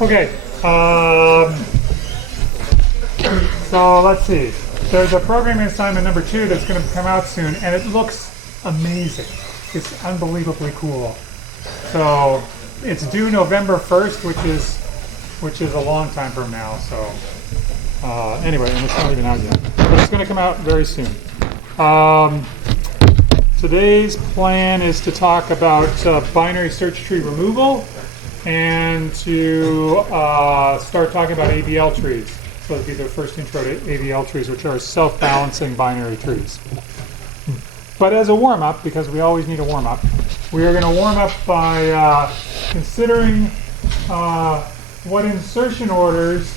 Okay, so let's see. There's a programming assignment number 2 that's going to come out soon, and it looks amazing. It's unbelievably cool. So it's due November 1st, which is a long time from now. So anyway, and it's not even out yet, but it's going to come out very soon. Today's plan is to talk about binary search tree removal and to start talking about ABL trees. So it'll be the first intro to ABL trees, which are self-balancing binary trees. But as a warm-up, because we always need a warm-up, we are going to warm up by considering what insertion orders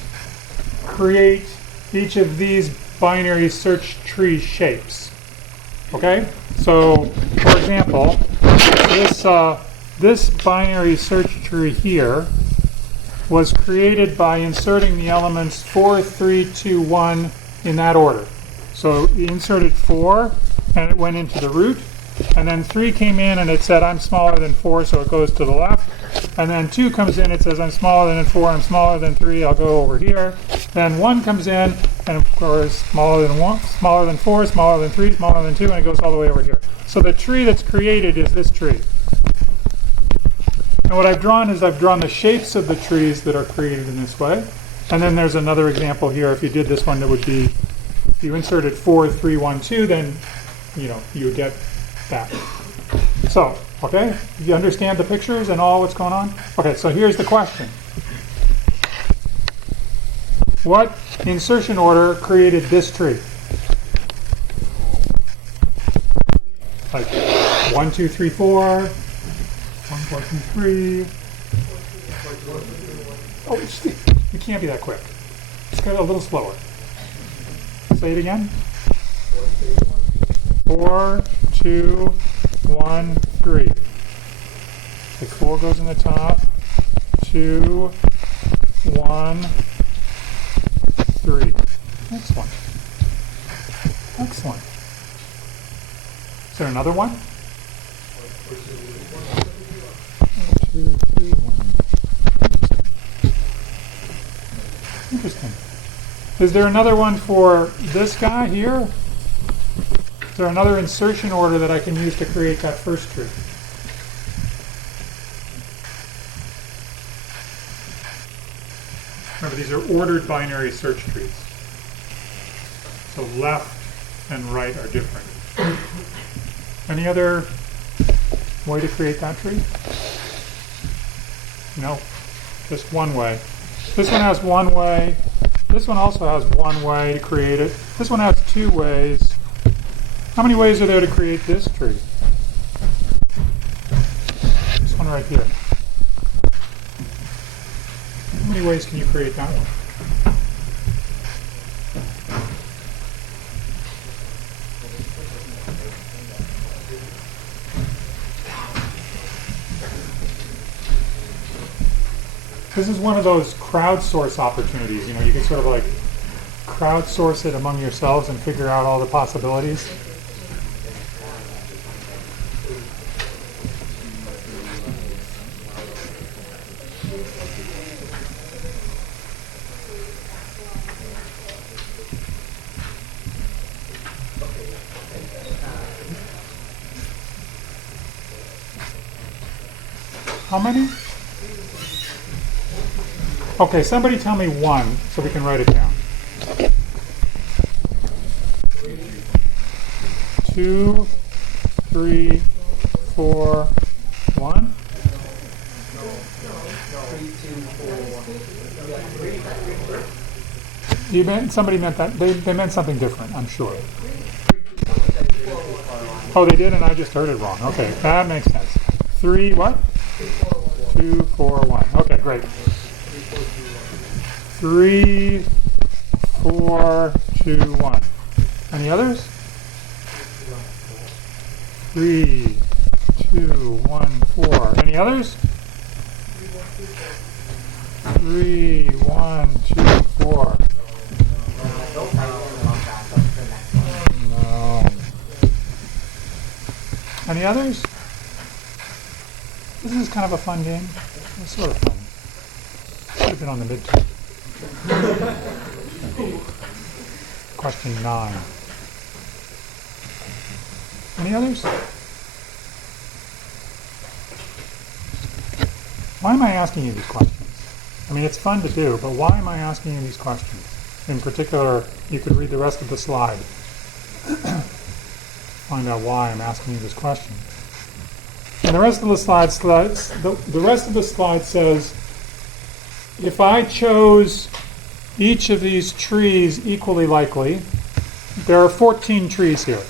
create each of these binary search tree shapes. Okay? So, for example, this binary search tree here was created by inserting the elements 4, 3, 2, 1 in that order. So you inserted 4 and it went into the root, and then 3 came in and it said I'm smaller than 4, so it goes to the left, and then 2 comes in, it says I'm smaller than 4, I'm smaller than 3, I'll go over here. Then 1 comes in, and of course smaller than 1, smaller than 4, smaller than 3, smaller than 2, and it goes all the way over here. So the tree that's created is this tree. And what I've drawn is I've drawn the shapes of the trees that are created in this way. And then there's another example here. If you did this one, that would be, if you inserted 4, 3, 1, 2, then you would get that. So, okay, you understand the pictures and all what's going on? Okay, so here's the question. What insertion order created this tree? Like 1, 2, 3, 4. 1, 4, 2, 3. Oh, you can't be that quick. Let's go a little slower. Say it again. 4, 2, 1, 3. Okay, 4 goes in the top. 2, 1, 3. Excellent. Excellent. Is there another one? 2, 3, 1. Interesting. Is there another one for this guy here? Is there another insertion order that I can use to create that first tree? Remember, these are ordered binary search trees. So left and right are different. Any other way to create that tree? No, just one way. This one has one way. This one also has one way to create it. This one has 2 ways. How many ways are there to create this tree? This one right here. How many ways can you create that one? This is one of those crowdsource opportunities. You can sort of like crowdsource it among yourselves and figure out all the possibilities. How many? Okay, somebody tell me 1 so we can write it down. 2, 3, 4, 1. Somebody meant that. They meant something different, I'm sure. Oh, they did, and I just heard it wrong. Okay, that makes sense. 3, what? 2, 4, 1. Okay, great. 3, 4, 2, 1. Any others? 3, 2, 1, 4. Any others? 3, 1, 2, 4. No. Any others? This is kind of a fun game. It's sort of fun. Should have been on the midterm. Question 9. Any others? Why am I asking you these questions? I mean, it's fun to do, but why am I asking you these questions? In particular, you could read the rest of the slide. Find out why I'm asking you this question. And the rest of the slide says, if I chose each of these trees equally likely, there are 14 trees here.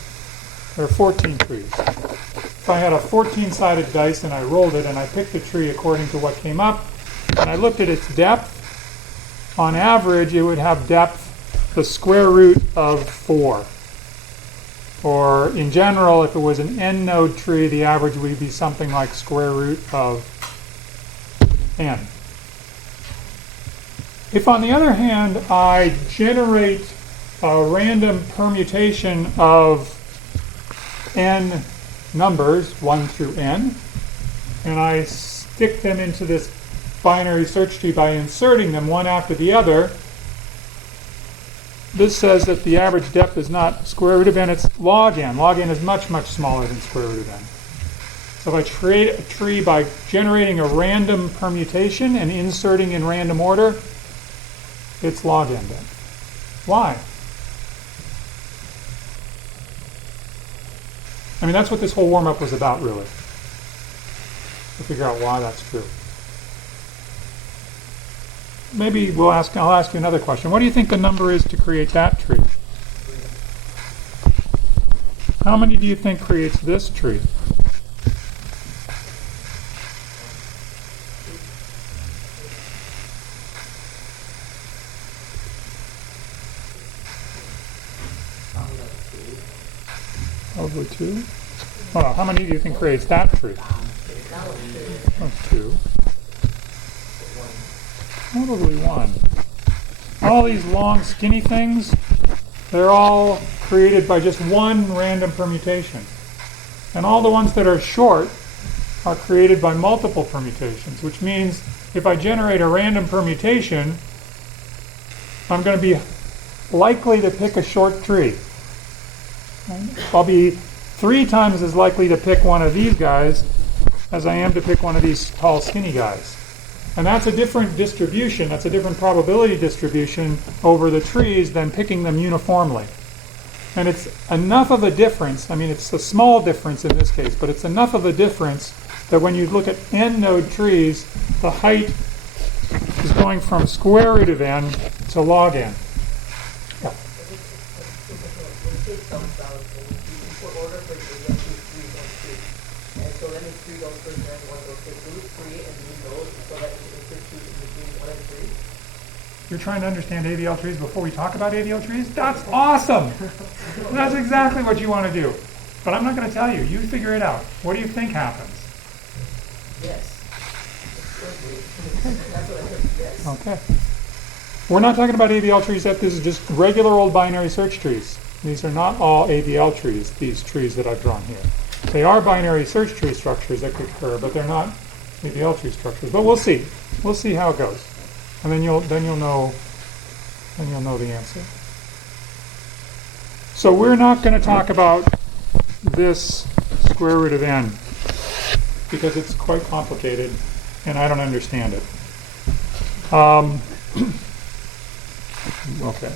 There are 14 trees. If I had a 14-sided dice and I rolled it and I picked a tree according to what came up, and I looked at its depth, on average it would have depth the square root of 4. Or in general, if it was an n-node tree, the average would be something like square root of n. If, on the other hand, I generate a random permutation of n numbers, 1 through n, and I stick them into this binary search tree by inserting them one after the other, this says that the average depth is not square root of n, it's log n. Log n is much, much smaller than square root of n. So if I create a tree by generating a random permutation and inserting in random order, it's log n depth. Why? I mean, that's what this whole warm-up was about, really. To figure out why that's true. Maybe I'll ask you another question. What do you think the number is to create that tree? How many do you think creates this tree? Probably 2. Oh, how many do you think creates that tree? That's 2. Probably 1. All these long, skinny things, they're all created by just one random permutation. And all the ones that are short are created by multiple permutations, which means if I generate a random permutation, I'm going to be likely to pick a short tree. I'll be 3 times as likely to pick one of these guys as I am to pick one of these tall, skinny guys. And that's a different distribution, that's a different probability distribution over the trees than picking them uniformly. And it's enough of a difference, I mean it's a small difference in this case, but it's enough of a difference that when you look at n-node trees, the height is going from square root of n to log n. Yeah. You're trying to understand AVL trees before we talk about AVL trees? That's awesome! That's exactly what you want to do. But I'm not going to tell you. You figure it out. What do you think happens? Yes. That's what I heard. Yes. Okay. We're not talking about AVL trees yet. This is just regular old binary search trees. These are not all AVL trees, these trees that I've drawn here. They are binary search tree structures that could occur, but they're not AVL tree structures. But we'll see. We'll see how it goes. And then you'll know the answer. So we're not going to talk about this square root of n because it's quite complicated and I don't understand it. Okay.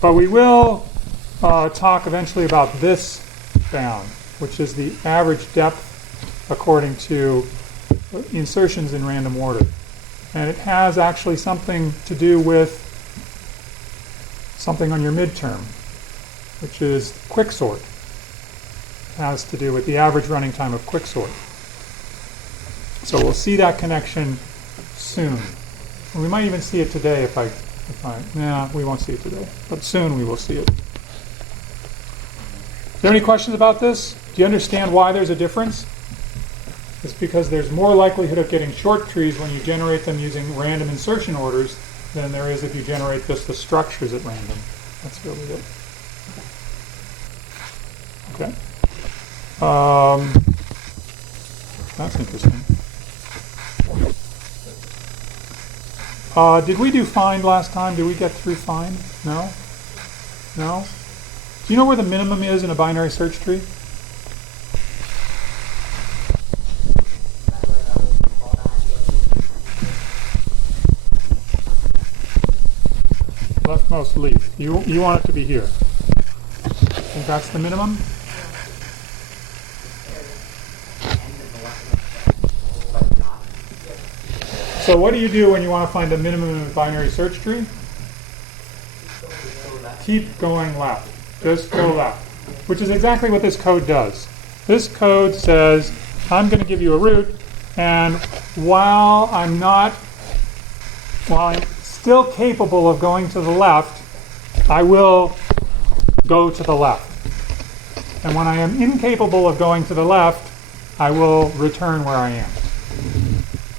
But we will talk eventually about this bound, which is the average depth according to insertions in random order. And it has actually something to do with something on your midterm, which is quicksort. It has to do with the average running time of quicksort. So we'll see that connection soon. And we might even see it today we won't see it today, but soon we will see it. Are there any questions about this? Do you understand why there's a difference? It's because there's more likelihood of getting short trees when you generate them using random insertion orders than there is if you generate just the structures at random. That's really it. Okay. That's interesting. Did we do find last time? Did we get through find? No? No? Do you know where the minimum is in a binary search tree? Leftmost leaf. You want it to be here. Think that's the minimum? So what do you do when you want to find the minimum in a binary search tree? Keep going left. Just go left. Which is exactly what this code does. This code says, I'm going to give you a root, and while I'm still capable of going to the left, I will go to the left. And when I am incapable of going to the left, I will return where I am.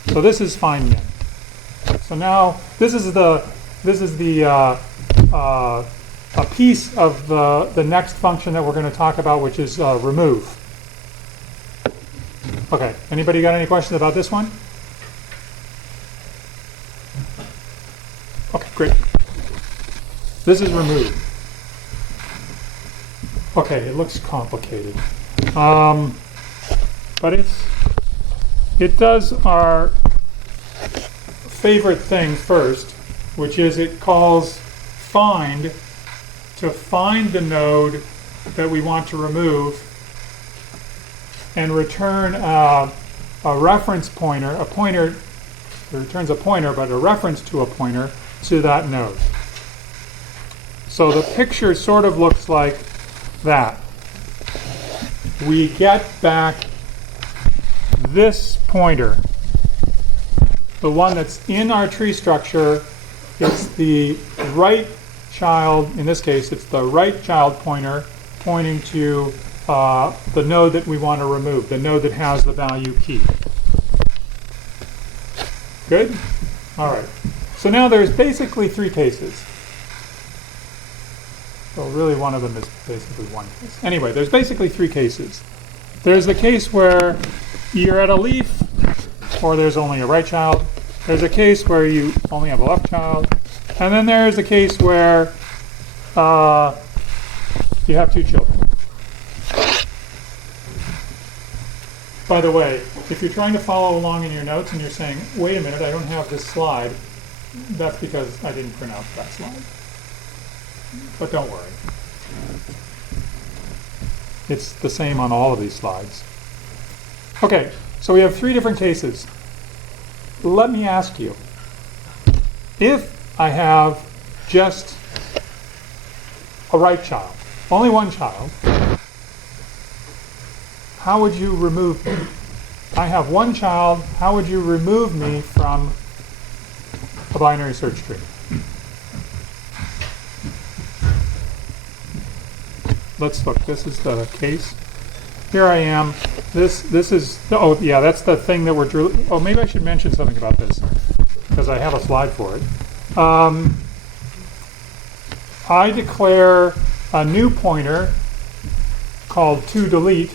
So this is find min. So now this is a piece of the next function that we're going to talk about, which is remove. Okay. Anybody got any questions about this one? Okay, great. This is remove. Okay, it looks complicated, but it does our favorite thing first, which is it calls find to find the node that we want to remove and return a reference pointer, a pointer. It returns a pointer, but a reference to a pointer to that node. So the picture sort of looks like that. We get back this pointer, the one that's in our tree structure. It's the right child, in this case it's the right child pointer pointing to the node that we want to remove, the node that has the value key. Good? All right. So now there's basically three cases. Well, really one of them is basically one case. Anyway, there's basically three cases. There's the case where you're at a leaf, or there's only a right child. There's a case where you only have a left child. And then there's a case where you have two children. By the way, if you're trying to follow along in your notes and you're saying, wait a minute, I don't have this slide, that's because I didn't print out that slide. But don't worry. It's the same on all of these slides. Okay, so we have three different cases. Let me ask you, if I have just a right child, only one child, how would you remove me? I have one child, how would you remove me from a binary search tree? Let's look. This is the case. Here I am. This is, oh yeah, that's the thing that we're drilling. Oh, maybe I should mention something about this because I have a slide for it. I declare a new pointer called toDelete,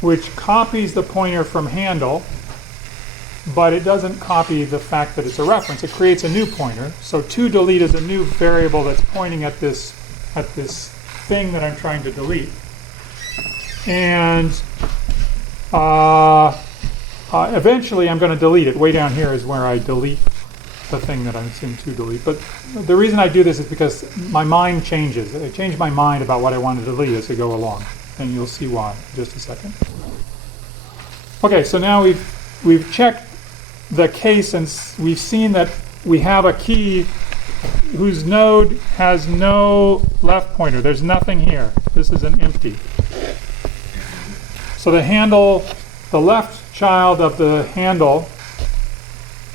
which copies the pointer from handle, but it doesn't copy the fact that it's a reference. It creates a new pointer. So toDelete is a new variable that's pointing at this thing that I'm trying to delete. And eventually I'm going to delete it. Way down here is where I delete the thing that I'm saying to delete. But the reason I do this is because my mind changes. I change my mind about what I want to delete as I go along. And you'll see why in just a second. Okay, so now we've checked the case and we've seen that we have a key whose node has no left pointer. There's nothing here. This is an empty. So the handle, the left child of the handle,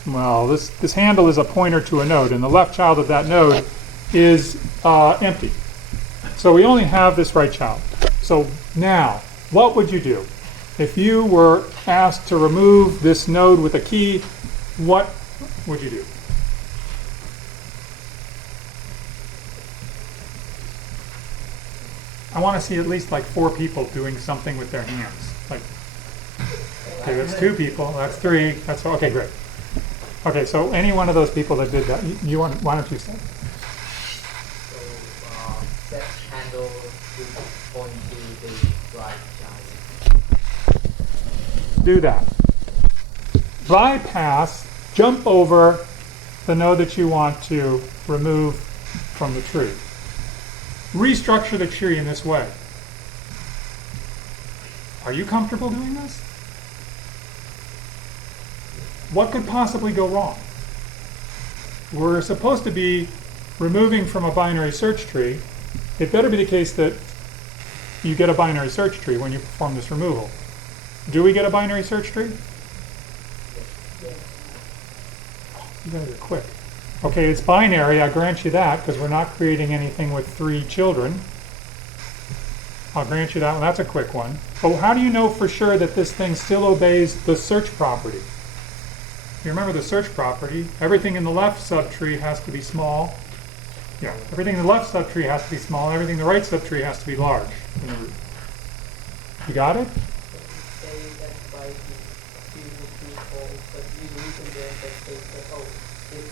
well, this handle is a pointer to a node, and the left child of that node is empty. So we only have this right child. So now, what would you do? If you were asked to remove this node with a key, what would you do? I want to see at least like 4 people doing something with their hands. Like, okay, that's 2 people, that's 3, that's okay, great. Okay, so any one of those people that did that, why don't you say? So, set handle to point to the right child. Do that. Bypass, jump over the node that you want to remove from the tree. Restructure the tree in this way. Are you comfortable doing this? What could possibly go wrong? We're supposed to be removing from a binary search tree. It better be the case that you get a binary search tree when you perform this removal. Do we get a binary search tree? You guys are quick. Okay, it's binary, I grant you that, because we're not creating anything with 3 children. I'll grant you that one, that's a quick one. But how do you know for sure that this thing still obeys the search property? You remember the search property, everything in the left subtree has to be small. Yeah, everything in the left subtree has to be small, and everything in the right subtree has to be large in the root. You got it? Say that by the two but usually you can get that states that, oh, if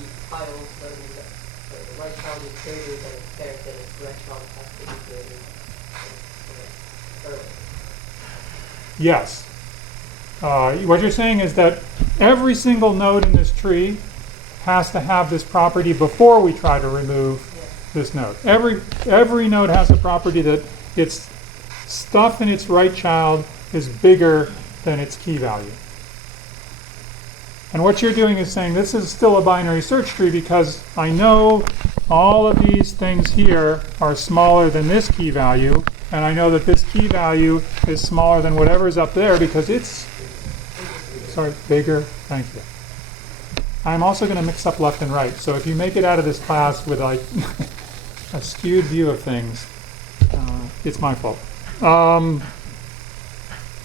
the child, the right child is greater than its parent, then its left child has to be greater than its parent. Yes. What you're saying is that every single node in this tree has to have this property before we try to remove this node. Every node has a property that its stuff in its right child is bigger than its key value. And what you're doing is saying this is still a binary search tree because I know all of these things here are smaller than this key value, and I know that this key value is smaller than whatever's up there because it's bigger. Thank you. I'm also going to mix up left and right, so if you make it out of this class with like a skewed view of things, it's my fault.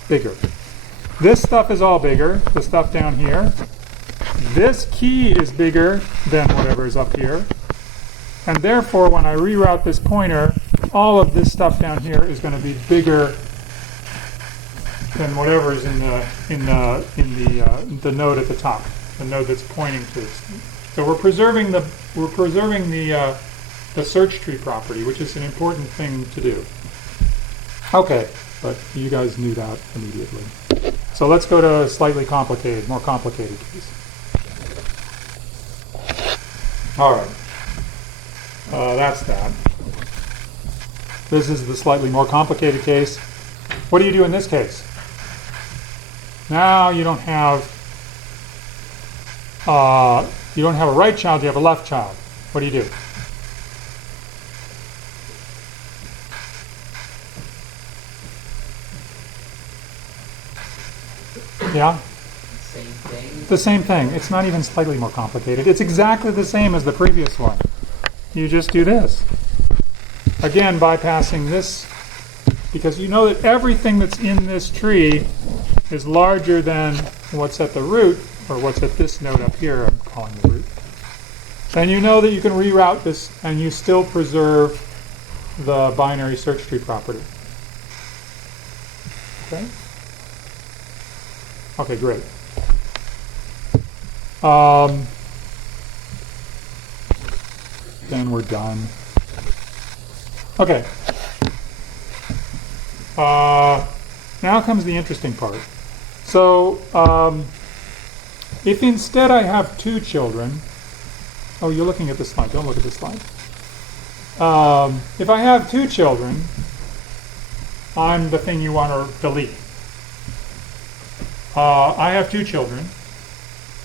Bigger. This stuff is all bigger, the stuff down here. This key is bigger than whatever is up here. And therefore, when I reroute this pointer, all of this stuff down here is going to be bigger than whatever is in the node at the top, the node that's pointing to this. So we're preserving the search tree property, which is an important thing to do. Okay, but you guys knew that immediately. So let's go to a slightly complicated, more complicated case. All right, that's that. This is the slightly more complicated case. What do you do in this case? Now you don't have a right child, you have a left child. What do you do? Yeah? Same thing. The same thing. It's not even slightly more complicated. It's exactly the same as the previous one. You just do this. Again, bypassing this, because you know that everything that's in this tree is larger than what's at the root, or what's at this node up here, I'm calling the root. Then you know that you can reroute this and you still preserve the binary search tree property. Okay? Okay, great. Then we're done. Okay. Now comes the interesting part. So, if instead I have 2 children, oh, you're looking at the slide, don't look at the slide. If I have 2 children, I'm the thing you want to delete. I have 2 children,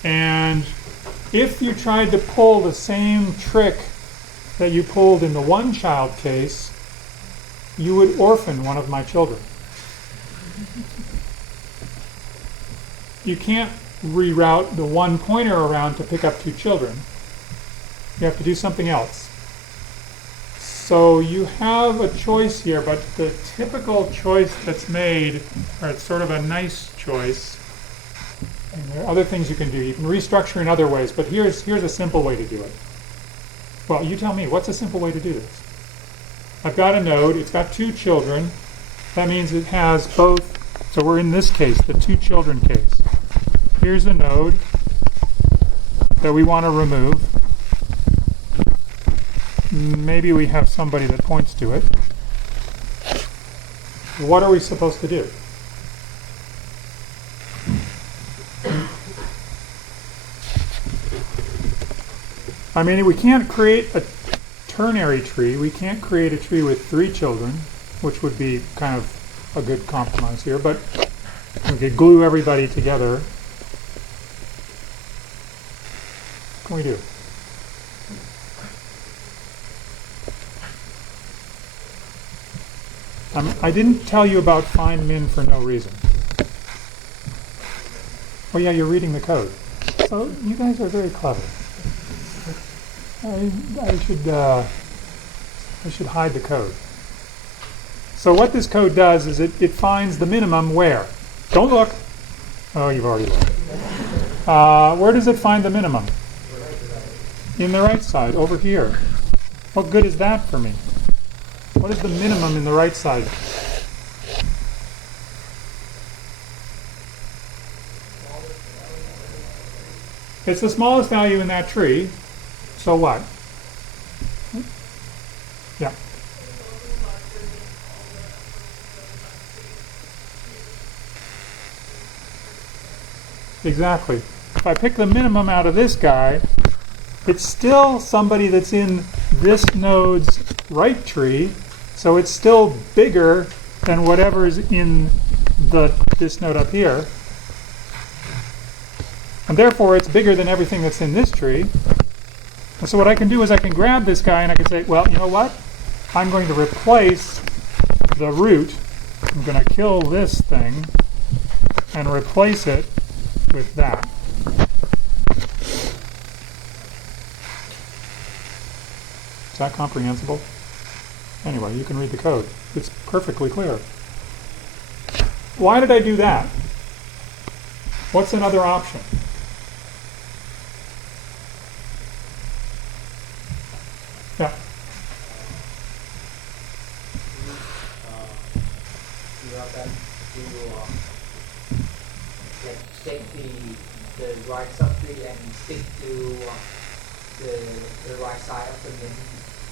and if you tried to pull the same trick that you pulled in the 1-child case, you would orphan one of my children. You can't reroute the 1 pointer around to pick up 2 children. You have to do something else. So you have a choice here, but the typical choice that's made, or it's sort of a nice choice, and there are other things you can do. You can restructure in other ways, but here's a simple way to do it. Well, you tell me, what's a simple way to do this? I've got a node, it's got 2 children. That means it has both, so we're in this case, the 2 children case. Here's a node, that we want to remove. Maybe we have somebody that points to it. What are we supposed to do? I mean, we can't create a ternary tree. We can't create a tree with 3 children, which would be kind of a good compromise here, but we could glue everybody together. What can we do? I didn't tell you about find min for no reason. Oh yeah, you're reading the code. So you guys are very clever. I should hide the code. So what this code does is it finds the minimum where? Don't look. Oh, you've already looked. Where does it find the minimum? In the right side, over here. What good is that for me? What is the minimum in the right side? It's the smallest value in that tree. So what? Yeah. Exactly. If I pick the minimum out of this guy, it's still somebody that's in this node's right tree, so it's still bigger than whatever's in this node up here. And therefore, it's bigger than everything that's in this tree. And so what I can do is I can grab this guy and I can say, well, you know what? I'm going to replace the root. I'm going to kill this thing and replace it with that. Is that comprehensible? Anyway, you can read the code. It's perfectly clear. Why did I do that? What's another option? Yeah. Take the right subtree and stick to the right side of the min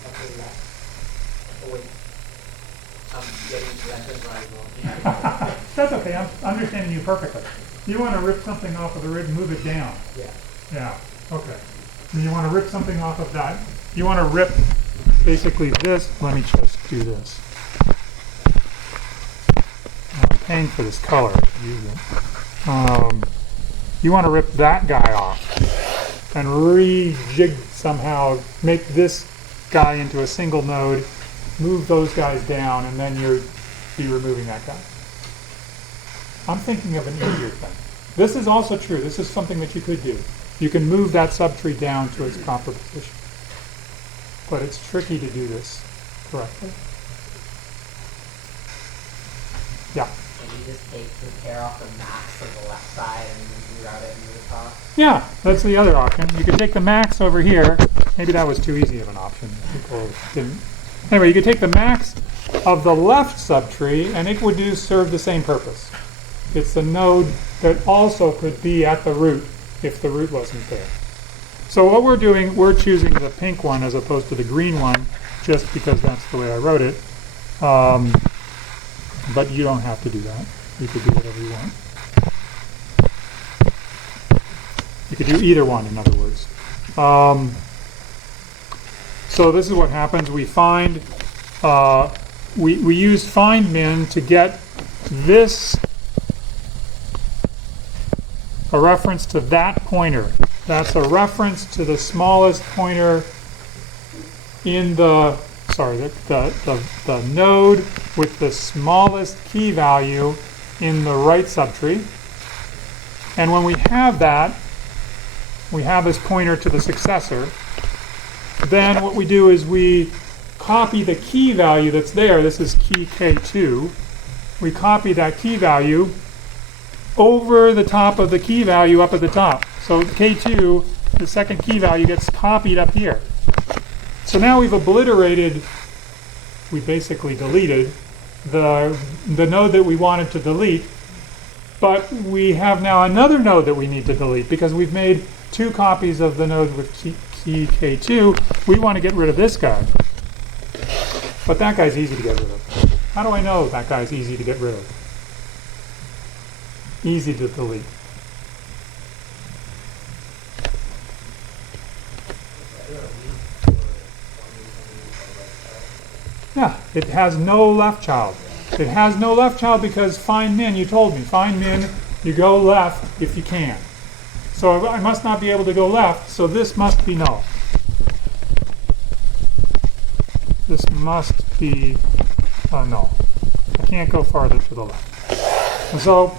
of the left. Oh wait, I'm getting left and right wrong. That's okay. I'm understanding you perfectly. You want to rip something off of the rib and move it down. Yeah. Yeah. Okay. And you want to rip something off of that. You want to rip basically this. Let me just do this. I'm paying for this color. Use it. You want to rip that guy off and rejig somehow, make this guy into a single node, move those guys down, and then you'd be removing that guy. I'm thinking of an easier thing. This is also true. This is something that you could do. You can move that subtree down to its proper position. But it's tricky to do this correctly. Yeah. Can you just take the pair off the max on the left side and route it into the top? Yeah, that's the other option. You could take the max over here. Maybe that was too easy of an option. People didn't. Anyway, you could take the max of the left subtree, and it would serve the same purpose. It's a node that also could be at the root if the root wasn't there. So what we're doing, we're choosing the pink one as opposed to the green one, just because that's the way I wrote it. But you don't have to do that. You could do whatever you want. You could do either one, in other words. So this is what happens. We find, we use find min to get this, a reference to that pointer. That's a reference to the smallest pointer in the node with the smallest key value in the right subtree. And when we have that, we have this pointer to the successor. Then what we do is we copy the key value that's there. This is key K2. We copy that key value over the top of the key value up at the top. So K2, the second key value, gets copied up here. So now we've obliterated, we basically deleted the node that we wanted to delete, But we have now another node that we need to delete because we've made 2 copies of the node with key K2. We want to get rid of this guy. But that guy's easy to get rid of. How do I know that guy's easy to get rid of? Easy to delete. Yeah, it has no left child. It has no left child because find min, you told me, find min, you go left if you can. So I must not be able to go left, so this must be null. This must be null. I can't go farther to the left. And so,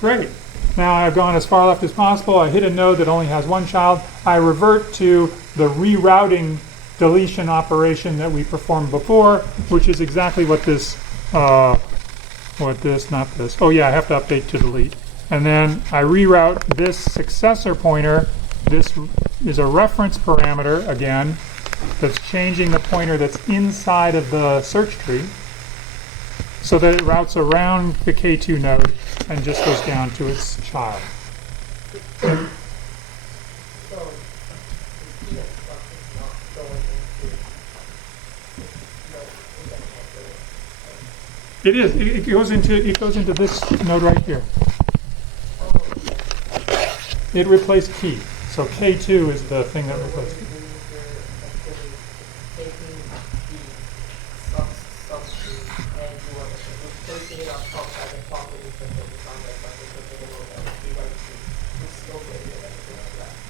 great. Now I've gone as far left as possible. I hit a node that only has 1 child. I revert to the rerouting deletion operation that we performed before, which is exactly what this, not this. Oh yeah, I have to update to delete. And then I reroute this successor pointer. This is a reference parameter, again, that's changing the pointer that's inside of the search tree so that it routes around the K2 node and just goes down to its child. It is. It goes into this node right here. It replaced key. So K2 is the thing that replaced key.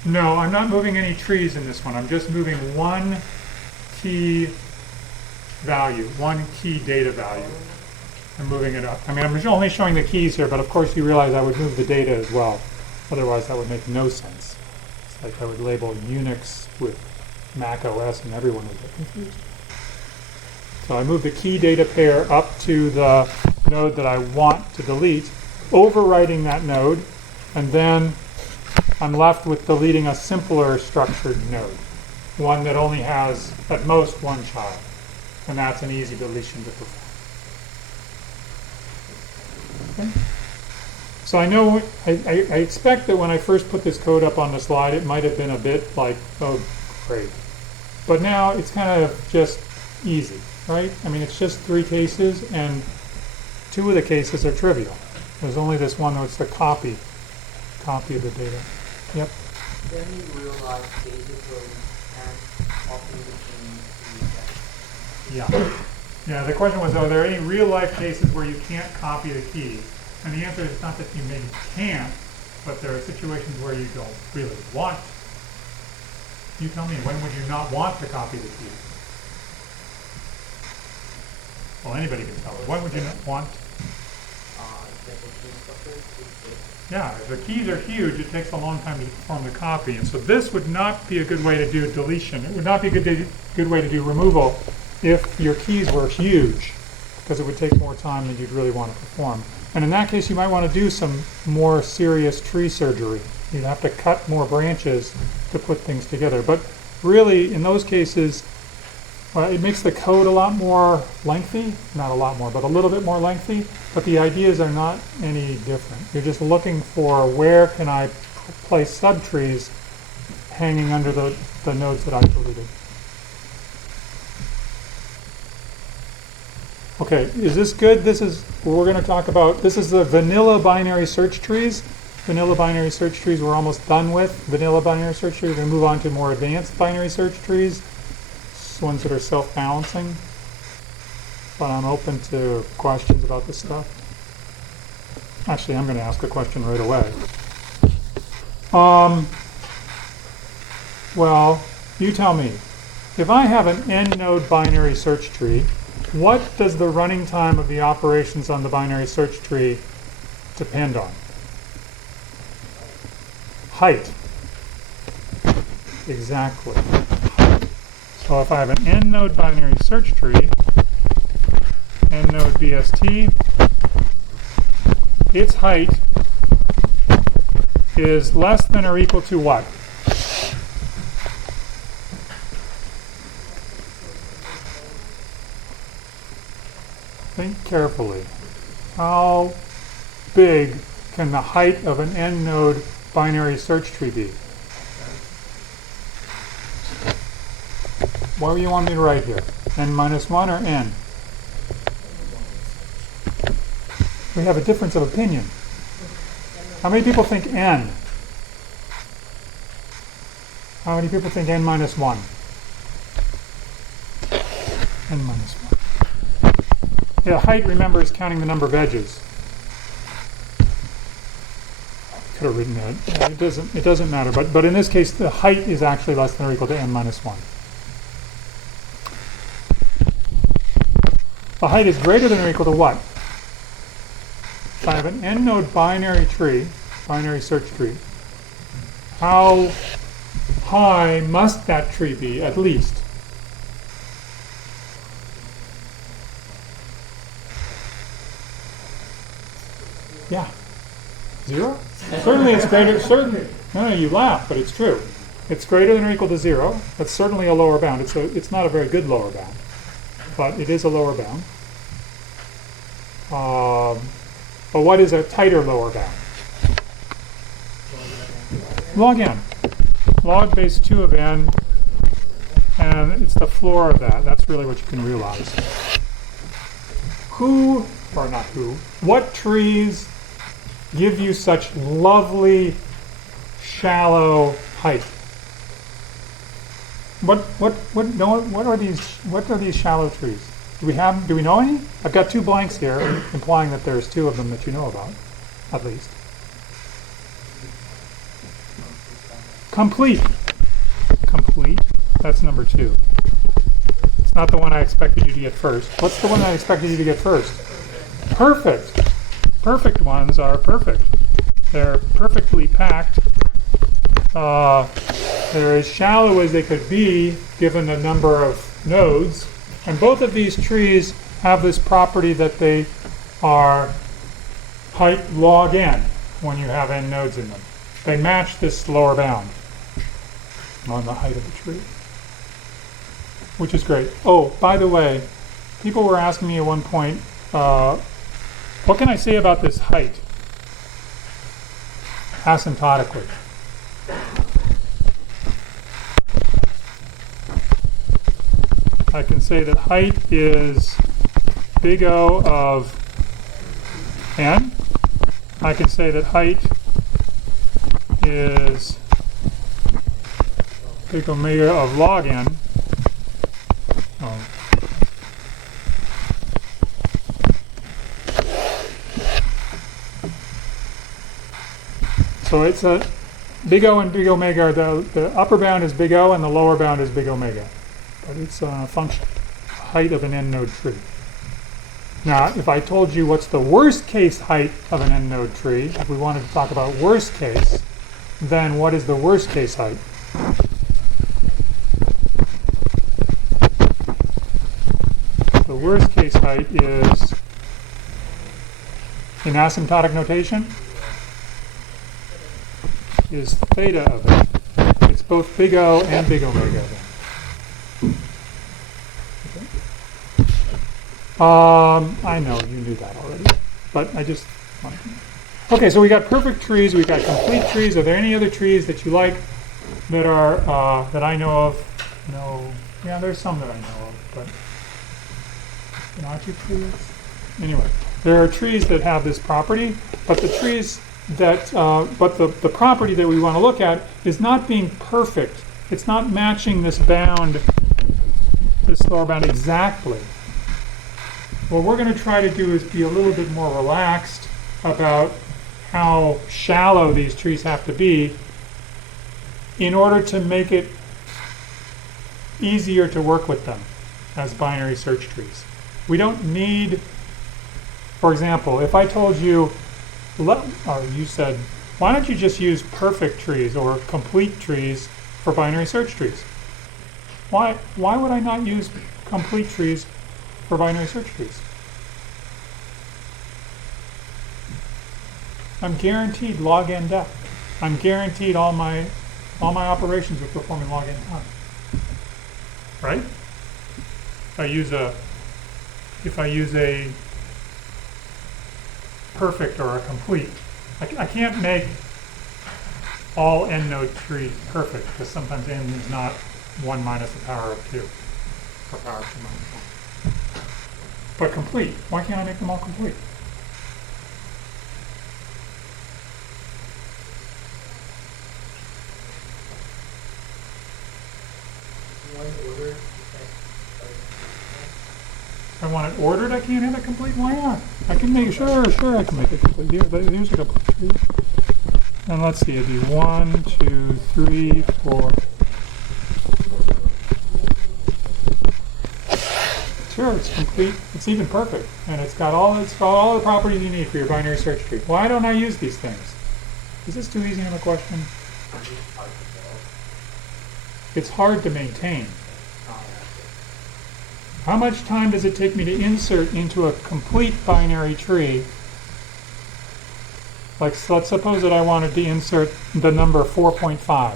No, I'm not moving any trees in this one. I'm just moving one key value, one key data value. I'm moving it up. I mean, I'm only showing the keys here, but of course you realize I would move the data as well. Otherwise, that would make no sense. It's like I would label Unix with Mac OS and everyone would get confused. So I move the key data pair up to the node that I want to delete, overwriting that node, and then I'm left with deleting a simpler structured node, one that only has at most 1 child. And that's an easy deletion to perform. Okay. So I know, I expect that when I first put this code up on the slide, it might have been a bit like, oh, great. But now it's kind of just easy, right? I mean, it's just 3 cases, and 2 of the cases are trivial. There's only this one that's the copy of the data. Yep. Are there any real-life cases where we can copy the key? Yeah. Yeah, the question was, are there any real-life cases where you can't copy the key? And the answer is not that you maybe can't, but there are situations where you don't really want. You tell me, when would you not want to copy the key? Well, anybody can tell me. When would you not want? Yeah, if the keys are huge, it takes a long time to perform the copy. And so this would not be a good way to do deletion. It would not be a good way to do removal if your keys were huge, because it would take more time than you'd really want to perform. And in that case, you might want to do some more serious tree surgery. You'd have to cut more branches to put things together. But really, in those cases, it makes the code a lot more lengthy. Not a lot more, but a little bit more lengthy. But the ideas are not any different. You're just looking for where can I place subtrees hanging under the nodes that I deleted. Okay, is this good? This is what we're going to talk about. This is the vanilla binary search trees. Vanilla binary search trees we're almost done with. Vanilla binary search trees. We're going to move on to more advanced binary search trees. Ones that are self-balancing. But I'm open to questions about this stuff. Actually, I'm going to ask a question right away. Well, you tell me. If I have an n-node binary search tree, what does the running time of the operations on the binary search tree depend on? Height. Exactly. So if I have an n-node binary search tree, n-node BST, its height is less than or equal to what? Think carefully. How big can the height of an n-node binary search tree be? What do you want me to write here? N minus 1 or n? We have a difference of opinion. How many people think n? How many people think n minus 1? N minus 1. Yeah, height, remember, is counting the number of edges. Could have written that. Yeah, it doesn't matter. But in this case, the height is actually less than or equal to n minus 1. The height is greater than or equal to what? If I have an n-node binary tree, binary search tree, how high must that tree be, at least? Yeah. 0? Certainly it's greater, certainly. No, you laugh, but it's true. It's greater than or equal to 0. That's certainly a lower bound. It's not a very good lower bound, but it is a lower bound. But what is a tighter lower bound? Log n. Log base 2 of n, and it's the floor of that. That's really what you can realize. What trees give you such lovely shallow height? What are these shallow trees? Do we know any? I've got 2 blanks here, implying that there's 2 of them that you know about, at least. Complete. Complete. That's number 2. It's not the one I expected you to get first. What's the one I expected you to get first? Perfect. Perfect ones are perfect. They're perfectly packed. They're as shallow as they could be given a number of nodes. And both of these trees have this property that they are height log n when you have n nodes in them. They match this lower bound on the height of the tree, which is great. Oh, by the way, people were asking me at one point, what can I say about this height asymptotically? I can say that height is big O of n. I can say that height is big omega of log n. So it's a big O and big omega are the upper bound is big O and the lower bound is big omega. But it's a function, height of an n-node tree. Now, if I told you what's the worst case height of an n-node tree, if we wanted to talk about worst case, then what is the worst case height? The worst case height is, in asymptotic notation, is theta of it. It's both big O and big omega of it. I know you knew that already, but I just wanted to. Okay, so we got perfect trees, we got complete trees. Are there any other trees that you like that are that I know of? No, yeah, there's some that I know of, but not your trees. Anyway, there are trees that have this property, but the trees that the property that we want to look at is not being perfect. It's not matching this bound, this lower bound exactly. What we're going to try to do is be a little bit more relaxed about how shallow these trees have to be in order to make it easier to work with them as binary search trees. We don't need, for example, if I told you, or you said, why don't you just use perfect trees or complete trees for binary search trees? Why would I not use complete trees for binary search trees? I'm guaranteed log n depth. I'm guaranteed all my operations are performing log n time. Right? If I use a perfect or a complete, I can't make all n node trees perfect because sometimes n is not 1 minus the power of 2 or power of 2 minus 1. But complete. Why can't I make them all complete? I want it ordered, I can't have it complete? Why not? I can make, sure, I can make it complete. Here's a complete tree. And let's see, it'd be 1, 2, 3, 4. Sure, it's complete, it's even perfect. And it's got all the properties you need for your binary search tree. Why don't I use these things? Is this too easy of a question? It's hard to maintain. How much time does it take me to insert into a complete binary tree? Like, so let's suppose that I wanted to insert the number 4.5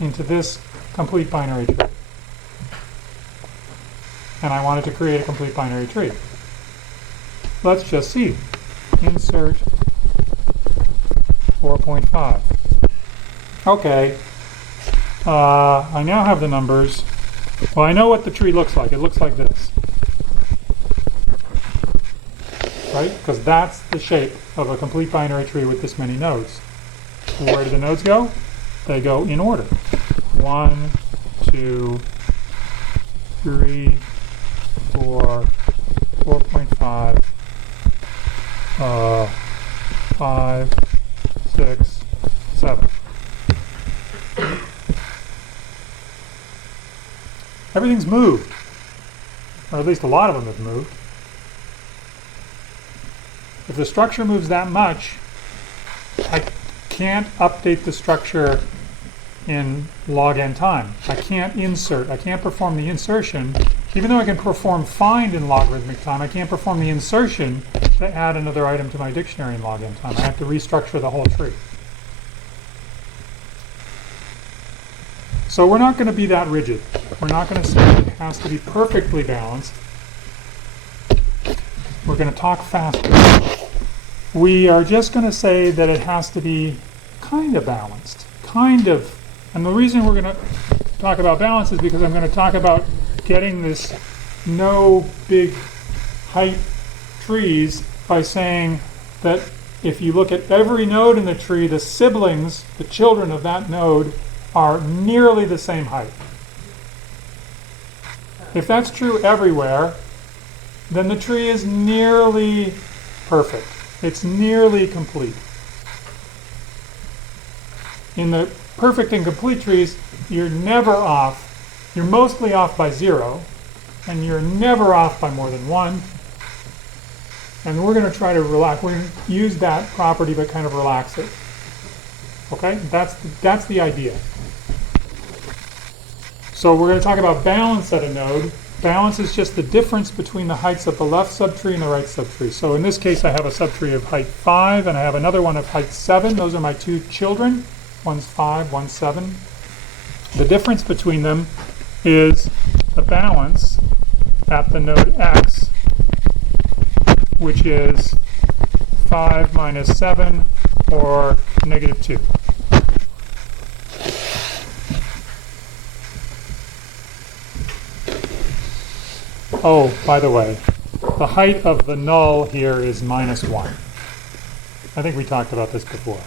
into this complete binary tree. And I wanted to create a complete binary tree. Let's just see. Insert 4.5. Okay. I now have the numbers. Well, I know what the tree looks like. It looks like this. Right? Because that's the shape of a complete binary tree with this many nodes. Where do the nodes go? They go in order. 1, 2, 3, 4, 4.5, 5, 6, 7. Everything's moved, or at least a lot of them have moved. If the structure moves that much, I can't update the structure in log n time. I can't insert, I can't perform the insertion. Even though I can perform find in logarithmic time, I can't perform the insertion to add another item to my dictionary in log n time. I have to restructure the whole tree. So we're not going to be that rigid. We're not going to say it has to be perfectly balanced. We're going to talk faster. We are just going to say that it has to be kind of balanced. Kind of. And the reason we're going to talk about balance is because I'm going to talk about getting this no big height trees by saying that if you look at every node in the tree, the siblings, the children of that node, are nearly the same height. If that's true everywhere, then the tree is nearly perfect. It's nearly complete. In the perfect and complete trees, you're never off. You're mostly off by 0, and you're never off by more than 1. And we're going to try to relax. We're going to use that property but kind of relax it. Okay? That's the idea. So we're going to talk about balance at a node. Balance is just the difference between the heights of the left subtree and the right subtree. So in this case, I have a subtree of height 5, and I have another one of height 7. Those are my two children. One's 5, one's 7. The difference between them is the balance at the node x, which is 5 minus 7, or negative 2. Oh, by the way, the height of the null here is minus 1. I think we talked about this before.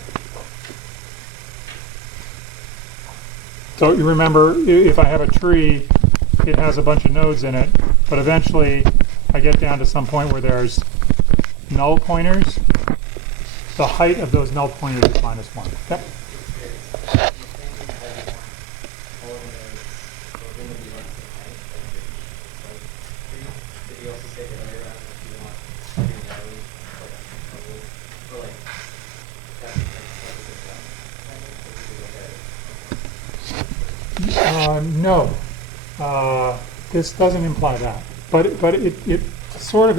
So you remember, if I have a tree, it has a bunch of nodes in it, but eventually I get down to some point where there's null pointers. The height of those null pointers is minus 1. Yep. No, this doesn't imply that, but it sort of,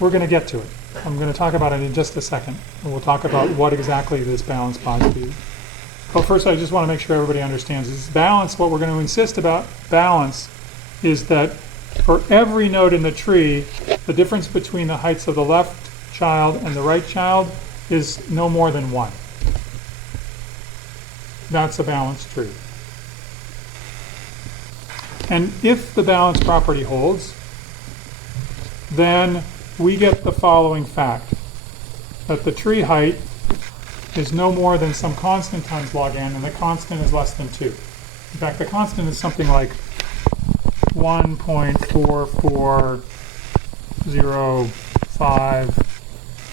we're going to get to it. I'm going to talk about it in just a second, and we'll talk about what exactly this balance binds to. But first, I just want to make sure everybody understands this balance. What we're going to insist about balance is that for every node in the tree, the difference between the heights of the left child and the right child is no more than 1. That's a balanced tree. And if the balance property holds, then we get the following fact, that the tree height is no more than some constant times log n, and the constant is less than 2. In fact, the constant is something like 1.4405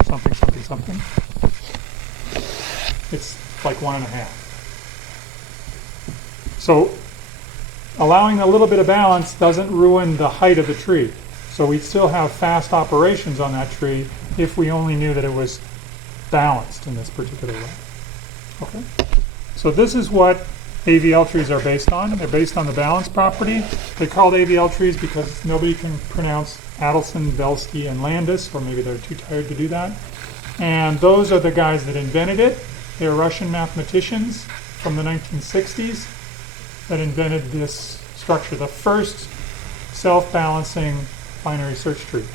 something, something, something. It's like 1.5. So allowing a little bit of balance doesn't ruin the height of the tree. So we'd still have fast operations on that tree if we only knew that it was balanced in this particular way. Okay. So this is what AVL trees are based on. They're based on the balance property. They're called AVL trees because nobody can pronounce Adelson, Belsky, and Landis, or maybe they're too tired to do that. And those are the guys that invented it. They're Russian mathematicians from the 1960s that invented this structure, the first self-balancing binary search tree.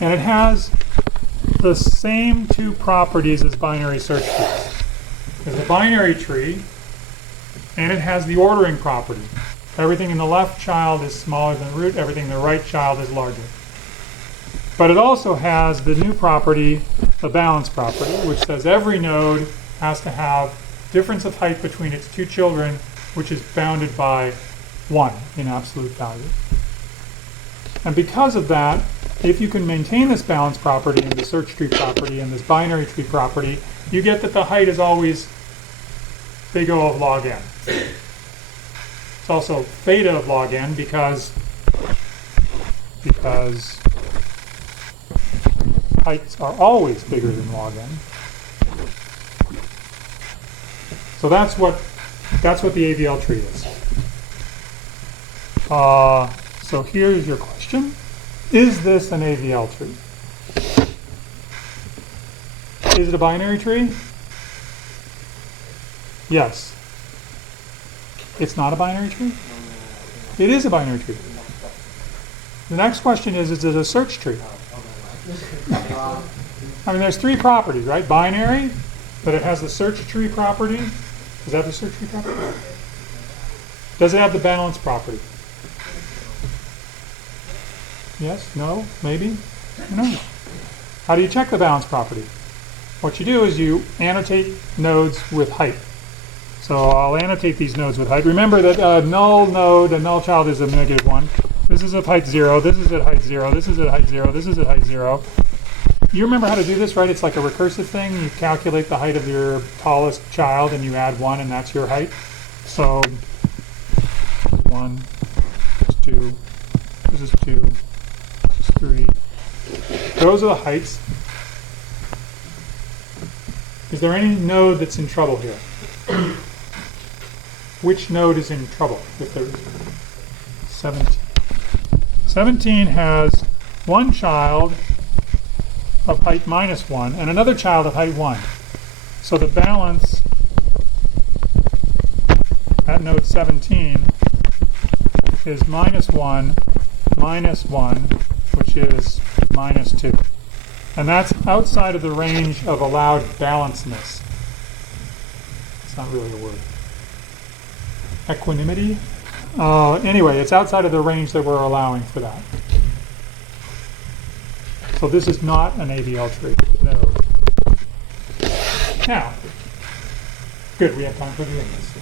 And it has the same 2 properties as binary search trees. There's a binary tree, and it has the ordering property. Everything in the left child is smaller than root, everything in the right child is larger. But it also has the new property, the balance property, which says every node has to have difference of height between its 2 children, which is bounded by 1 in absolute value. And because of that, if you can maintain this balance property and the search tree property and this binary tree property, you get that the height is always big O of log n. It's also theta of log n because heights are always bigger than log n. So that's what the AVL tree is. So here's your question. Is this an AVL tree? Is it a binary tree? Yes. It's not a binary tree? It is a binary tree. The next question is it a search tree? I mean, there's 3 properties, right? Binary, but it has the search tree property. Is that the search tree property? Does it have the balance property? Yes? No? Maybe? Who knows? How do you check the balance property? What you do is you annotate nodes with height. So I'll annotate these nodes with height. Remember that a null node, a null child is a -1. This is at height 0, this is at height 0, this is at height 0, this is at height 0. You remember how to do this, right? It's like a recursive thing. You calculate the height of your tallest child and you add 1 and that's your height. So 1, this is 2, this is 2, this is 3. Those are the heights. Is there any node that's in trouble here? Which node is in trouble, if there is? 17. 17 has one child of height -1 and another child of height 1. So the balance at node 17 is -1, -1, which is -2. And that's outside of the range of allowed balancedness. It's not really a word. Equanimity? Anyway, it's outside of the range that we're allowing for that. So this is not an AVL tree. No. Now, good, we have time for doing this.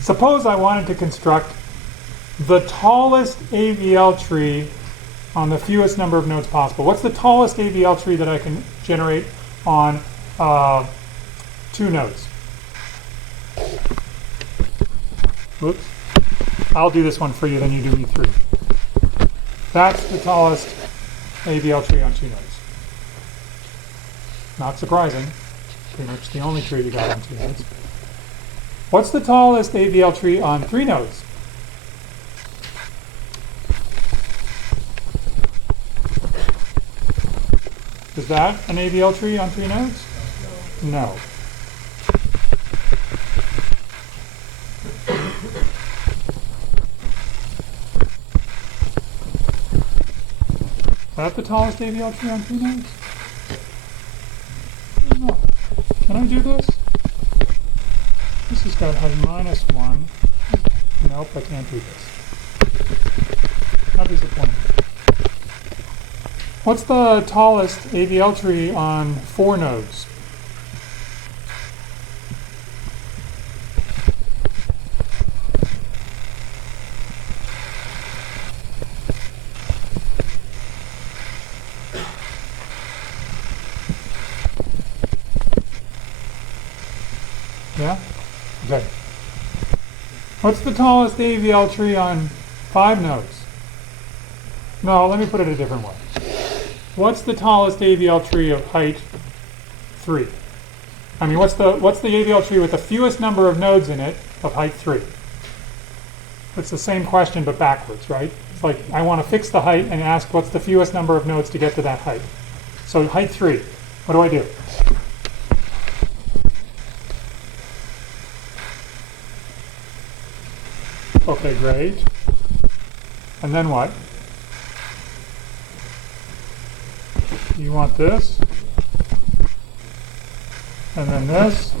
Suppose I wanted to construct the tallest AVL tree on the fewest number of nodes possible. What's the tallest AVL tree that I can generate on 2 nodes? Whoops. I'll do this one for you, then you do me 3. That's the tallest AVL tree on 2 nodes. Not surprising. Pretty much the only tree you got on 2 nodes. What's the tallest AVL tree on 3 nodes? Is that an AVL tree on 3 nodes? No. that the tallest AVL tree on 3 nodes? I don't know. Can I do this? This has got height -1. Nope, I can't do this. How disappointing. What's the tallest AVL tree on 4 nodes? Yeah? Okay. What's the tallest AVL tree on 5 nodes? No, let me put it a different way. What's the tallest AVL tree of height 3? I mean, what's the AVL tree with the fewest number of nodes in it of height 3? It's the same question but backwards, right? It's like I want to fix the height and ask what's the fewest number of nodes to get to that height. So height 3, what do I do? Okay, great. And then what? You want this, and then this,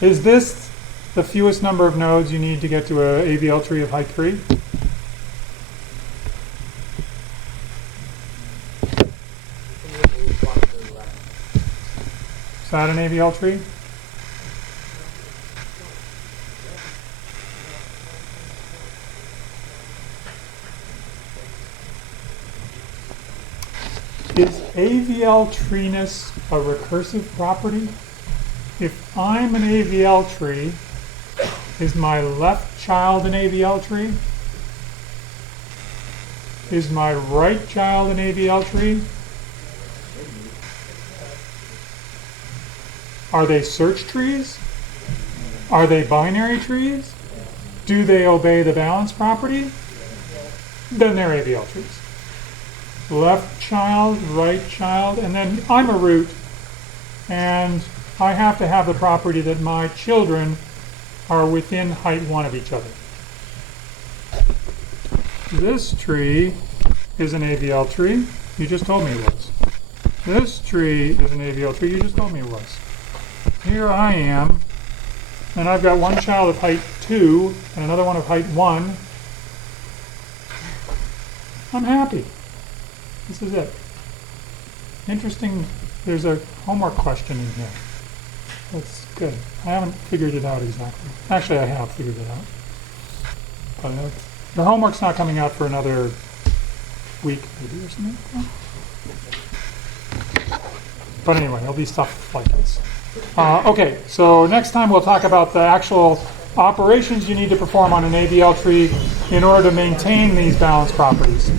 is this the fewest number of nodes you need to get to a AVL tree of height 3? Is that an AVL tree? Is AVL treeness a recursive property? If I'm an AVL tree, is my left child an AVL tree? Is my right child an AVL tree? Are they search trees? Are they binary trees? Do they obey the balance property? Then they're AVL trees. Left child, right child, and then I'm a root, and I have to have the property that my children are within height 1 of each other. This tree is an AVL tree. You just told me it was. This tree is an AVL tree. You just told me it was. Here I am, and I've got one child of height 2 and another one of height 1. I'm happy. This is it. Interesting, there's a homework question in here. That's good. I haven't figured it out exactly. Actually, I have figured it out. But your homework's not coming out for another week, maybe, or something. But anyway, it'll be stuff like this. Okay, so next time we'll talk about the actual operations you need to perform on an AVL tree in order to maintain these balance properties.